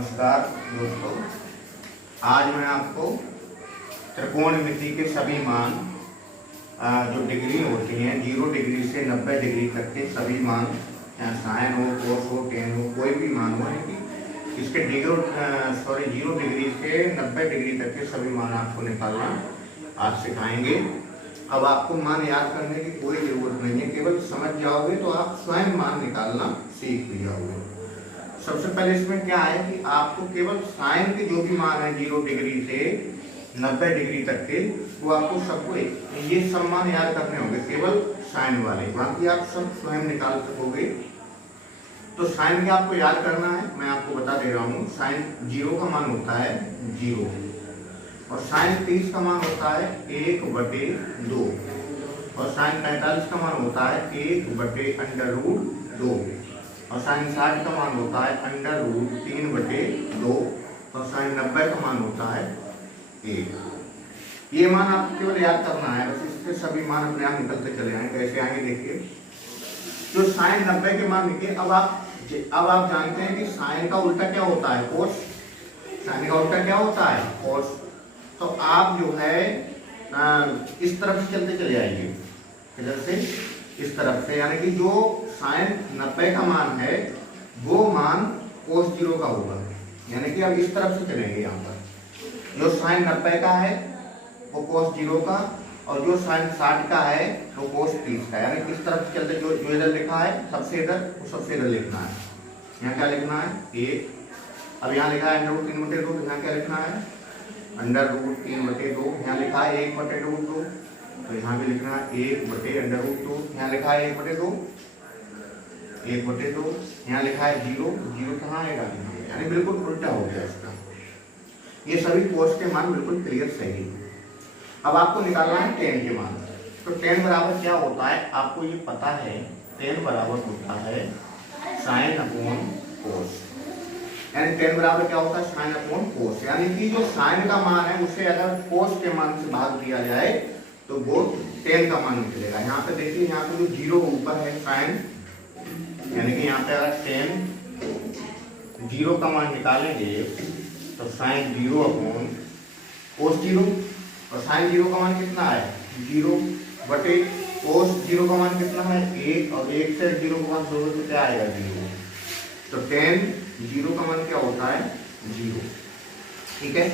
नमस्कार दोस्तों, आज मैं आपको त्रिकोणमिति के सभी मान जो डिग्री होती हैं 0 डिग्री से 90 डिग्री तक के सभी मान, चाहे साइन हो, कोस हो, टेन हो, कोई भी मान हो, है कि इसके 0 डिग्री से 90 डिग्री तक के सभी मान आपको निकालना आज सिखाएंगे। अब आपको मान याद करने की कोई ज़रूरत नहीं है, केवल समझ जाओगे तो आप स्वयं मान निकालना सीख भी जाओगे। सबसे पहले इसमें क्या है कि आपको केवल साइन के जो भी मान है 0 डिग्री से 90 डिग्री तक के, वो आपको सबको ये सब मान याद करने होंगे, केवल साइन वाले, बाकी आप सब स्वयं निकाल सकोगे। तो साइन का आपको याद करना है, मैं आपको बता दे रहा हूँ। साइन 0 का मान होता है 0 और साइन 30 का मान होता है 1/2 और साइन 45 का मान होता है 1/√2 और साइन 60 का मान होता है √3/2 और साइन 90 का मान होता है 1। ये मान आपको केवल याद करना है, बस इससे सभी मान अपने आप निकलते चले आएंगे। कैसे आएंगे देखिए, जो साइन 90 के मान निकले, अब आप जानते हैं कि साइन का उल्टा क्या होता है, कोस। साइन का उल्टा क्या होता है, कोस। तो आप जो है इस तरफ से चलते चले आएंगे, इधर से इस तरफ से, यानी कि जो साइन 90 का मान है वो मान कोस 0 का होगा, यानी कि अब इस तरफ से चलेंगे। यहाँ पर जो साइन 90 का है वो कोस 0 का और जो साइन 60 का है वो कोस 30 का, यानी कि इस तरफ से चलते जो इधर लिखा है सबसे इधर, वो सबसे इधर लिखना है। यहाँ क्या लिखना है 1। अब यहाँ लिखा है √3/2, यहाँ क्या लिखना है √3/2, यहाँ लिखा है 1/√2, तो यहाँ भी लिखना है 1/√2, यहाँ लिखा है 1/2, 1/2, यहाँ लिखा है 0, 0 कहाँ आएगा, यानी बिल्कुल उल्टा हो गया इसका। ये सभी कोस के मान बिल्कुल क्लियर सही। अब आपको निकालना है टेन के मान। तो टेन बराबर क्या होता है आपको ये पता है, टेन बराबर होता है साइन अपॉन कोस, यानी टेन बराबर क्या होता है साइन अपॉन कोस, यानी कि जो साइन का मान है उसे अगर कोस के मान से भाग दिया जाए तो वो टेन का मान निकलेगा। यहाँ पे देखिए, यहाँ पे जो 0 ऊपर है साइन, यानी कि यहाँ पे अगर टेन 0 का मान निकालेंगे तो साइन 0 अपॉन कोस 0, और साइन 0 का मान कितना है 0 बटे कोस 0 का मान कितना है 1, और 1 से 0 का मान जोड़ो तो क्या आएगा 0। तो टेन 0 का मान क्या होता है 0। ठीक है,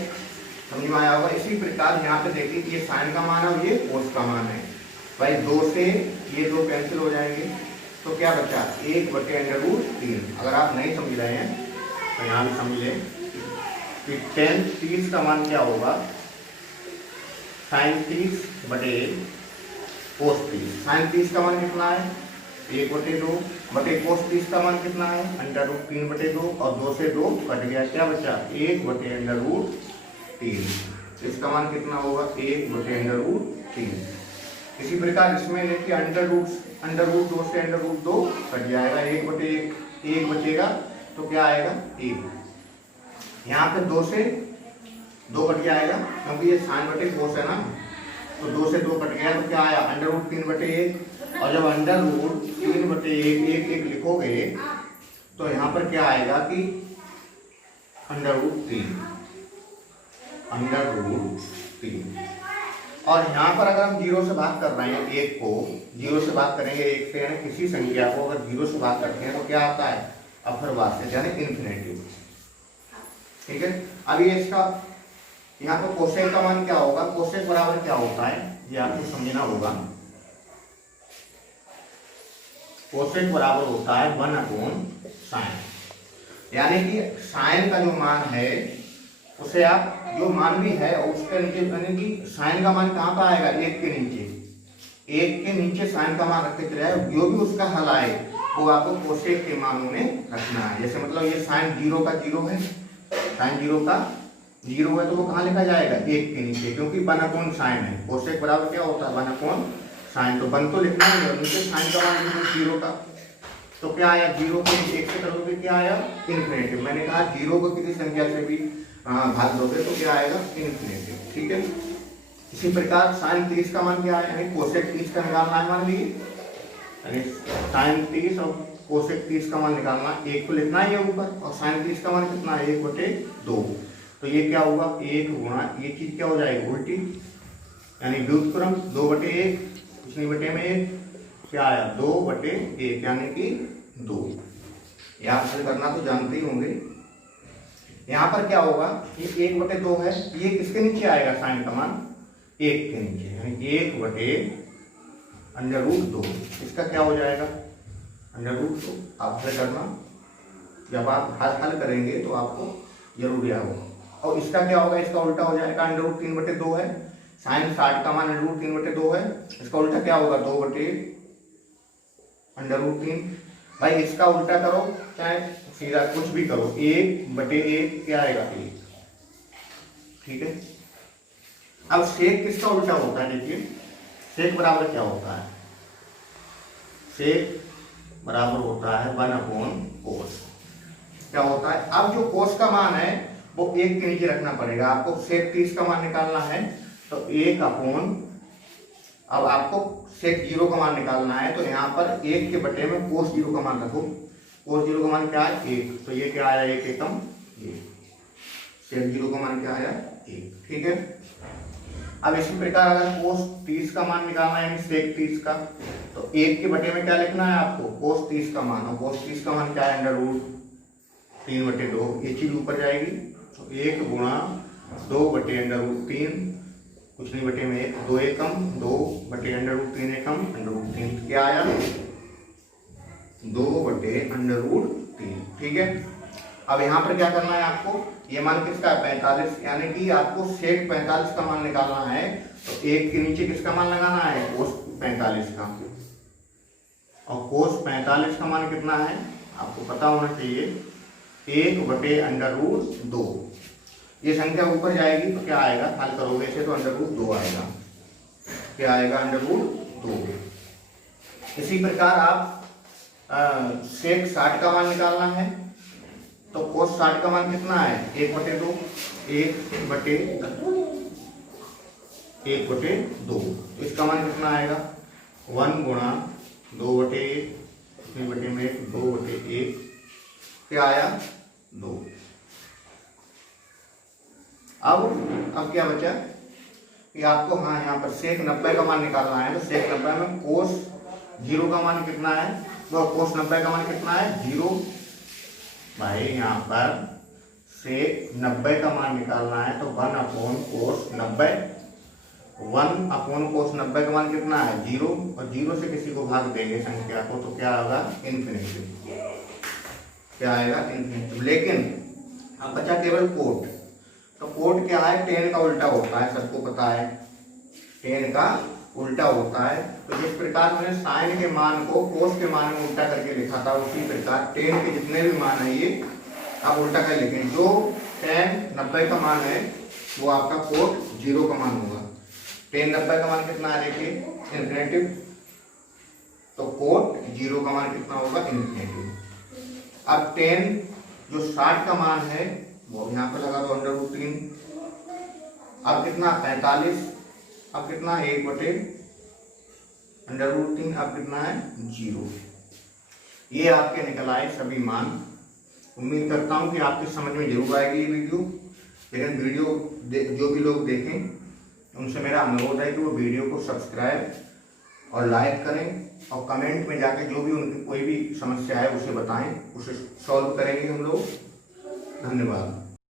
समझ में आया होगा। इसी प्रकार यहाँ पे देखिए, ये साइन का मान है और ये कोस का मान है। भाई 2 से ये 2 कैंसिल हो जाएंगे, तो क्या बचा 1/√3। अगर आप नहीं समझ रहे हैं तो यहाँ भी समझ लें कि टेन 30 का मान क्या होगा साइन 30 बटे कोस 30। साइन 30 का मान कितना है 1/2 बटे कोस 30 का मान कितना है √3/2 और 2 से 2 कट गया, क्या बचा 1/√3। इसका मान कितना होगा 1/√3। इसी प्रकार इसमें देखिए √2 से √2 कट जाएगा, 1/1 बचेगा, तो क्या आएगा 1। यहाँ पे 2 से 2 कट जाएगा, क्योंकि ये साइन बटे कोस है ना, तो 2 से 2 कट गया, तो क्या आया √3/1। और जब √3/1 1 लिखोगे तो यहाँ पर क्या आएगा कि √3। और यहाँ पर अगर हम 0 से भाग कर रहे हैं, 1 को 0 से भाग करेंगे, 1 से, यानी किसी संख्या को अगर 0 से भाग करते हैं तो क्या आता है अफरवास्यता, यानी इन्फिनेटिव। ठीक है, अब ये इसका यहाँ पर कोसेक का मान क्या होगा, कोसेक बराबर क्या होता है ये आपको समझना होगा। कोसेक बराबर होता है 1/साइन, यानी कि साइन का जो मान है उसे आप जो मान भी है उसके नीचे, यानी कि साइन का मान कहाँ पर आएगा 1 के नीचे, 1 के नीचे साइन का मान रखते चले जाए, जो भी उसका हल आए वो आपको कोसेक के मानों में रखना है। जैसे मतलब ये साइन 0 का 0 है, साइन 0 का 0 है तो वो कहाँ लिखा जाएगा 1 के नीचे, क्योंकि 1/साइन है। कोसेक बराबर क्या होता है 1/साइन, तो 1 तो लिखना है, नीचे साइन का मान 0 का, तो क्या आया 0 को 1 से करोगे क्या आया इन्फिनेटिव। मैंने कहा 0 को किसी संख्या से भी भाग दोगे तो क्या आएगा इन्फिनेटिव। ठीक है, इसी प्रकार साइन 30 का मान क्या है, यानी कोसेक 30 का निकालना है, मान लीजिए साइन 30 और कोसेक 30 का मान निकालना, 1 तो लिखना ही है ऊपर, और साइन 30 का मान कितना है 1/2। तो ये क्या होगा 1 गुणा, ये चीज क्या हो जाएगी उल्टी, यानी व्युत्क्रम 2/1, कितनी बटे में 1 क्या आया 2/1 यानी कि 2। यहाँ हल करना तो जानते ही होंगे। यहाँ पर क्या होगा ये 1/2 है, ये किसके नीचे आएगा साइन का मान 1 के नीचे, यानी 1/√2। इसका क्या हो जाएगा √2। आप हल करना, जब आप हल करेंगे तो आपको जरूर याद होगा। और इसका क्या होगा, इसका उल्टा हो जाएगा √3/2 है, साइन 60 का मान √3/2 है, इसका उल्टा क्या होगा 2/√3। भाई इसका उल्टा करो चाहे सीधा कुछ भी करो, 1/1 क्या आएगा 1। ठीक है। अब सेक किसका उल्टा होता है, देखिए सेक बराबर क्या होता है, सेक बराबर होता है 1/cos। क्या होता है, अब जो कोस का मान है वो 1 के नीचे रखना पड़ेगा आपको। सेक 30 का मान निकालना है तो 1/, अब आपको सेक 0 का मान निकालना है तो यहाँ पर 1 के बटे में कोस 0 का मान रखो। कोस 0 का मान क्या है 1, तो ये क्या आया 1 एकम 1। सेक 0 का मान क्या आया 1। ठीक है। अब इसी प्रकार अगर कोस 30 का मान निकालना है यानी सेक 30 का, तो 1 के बटे में क्या लिखना है आपको कोस 30 का मान, और कोस 30 का मान क्या है √3/2। ये चीज ऊपर जाएगी तो 1 गुणा 2/√3, कुछ नहीं बटे में 2 एकम 2/√3 एकम √3 क्या आया 2/√3। ठीक है। अब यहाँ पर क्या करना है आपको, ये मान किसका है 45, यानी कि आपको सेक 45 का मान निकालना है तो 1 के नीचे किसका मान लगाना है कोस 45 का, और कोस 45 का मान कितना है आपको पता होना चाहिए 1/√2। ये संख्या ऊपर जाएगी तो क्या आएगा, हल करोगे इसे तो √2 आएगा, क्या आएगा √2। इसी प्रकार आप सेक 60 का मान निकालना है तो कोस 60 का मान कितना है 1/2, 1/2। तो इसका मान कितना आएगा 1 गुणा 2/1, कितने बटे में 2/1 क्या आया 2। अब क्या बचा कि आपको हाँ यहाँ पर सेक 90 का मान निकालना है तो सेक 90 में कोस 0 का मान कितना है, तो कोस 90 का मान कितना है 0। भाई यहाँ पर सेक 90 का मान निकालना है तो 1/cos 90, 1/cos 90 का मान कितना है 0, और 0 से किसी को भाग देंगे संख्या को तो क्या होगा इन्फिनिटी, क्या आएगा इन्फिनिटी। लेकिन अब बचा केवल कोट, तो कोट क्या है टेन का उल्टा होता है, सबको पता है टेन का उल्टा होता है। तो जिस प्रकार मैंने साइन के मान को कोस के मान में उल्टा करके लिखा था उसी प्रकार टेन के जितने भी मान है ये आप उल्टा कर लिखें। जो टेन 90 का मान है वो आपका कोट 0 का मान होगा। टेन 90 का मान कितना है देखिए इन्फिनिटी, तो कोट 0 का मान कितना होगा इन्फिनिटी। अब टेन जो 60 का मान है वो यहाँ पर लगा दो √3। अब कितना 45, अब कितना 1/√3, अब कितना है 0। ये आपके निकल आए सभी मान। उम्मीद करता हूँ कि आपकी समझ में जरूर आएगी ये वीडियो। लेकिन वीडियो जो भी लोग देखें उनसे मेरा अनुरोध है कि वो वीडियो को सब्सक्राइब और लाइक करें, और कमेंट में जाके जो भी उनकी कोई भी समस्या है उसे बताएं, उसे सॉल्व करेंगे हम लोग। धन्यवाद।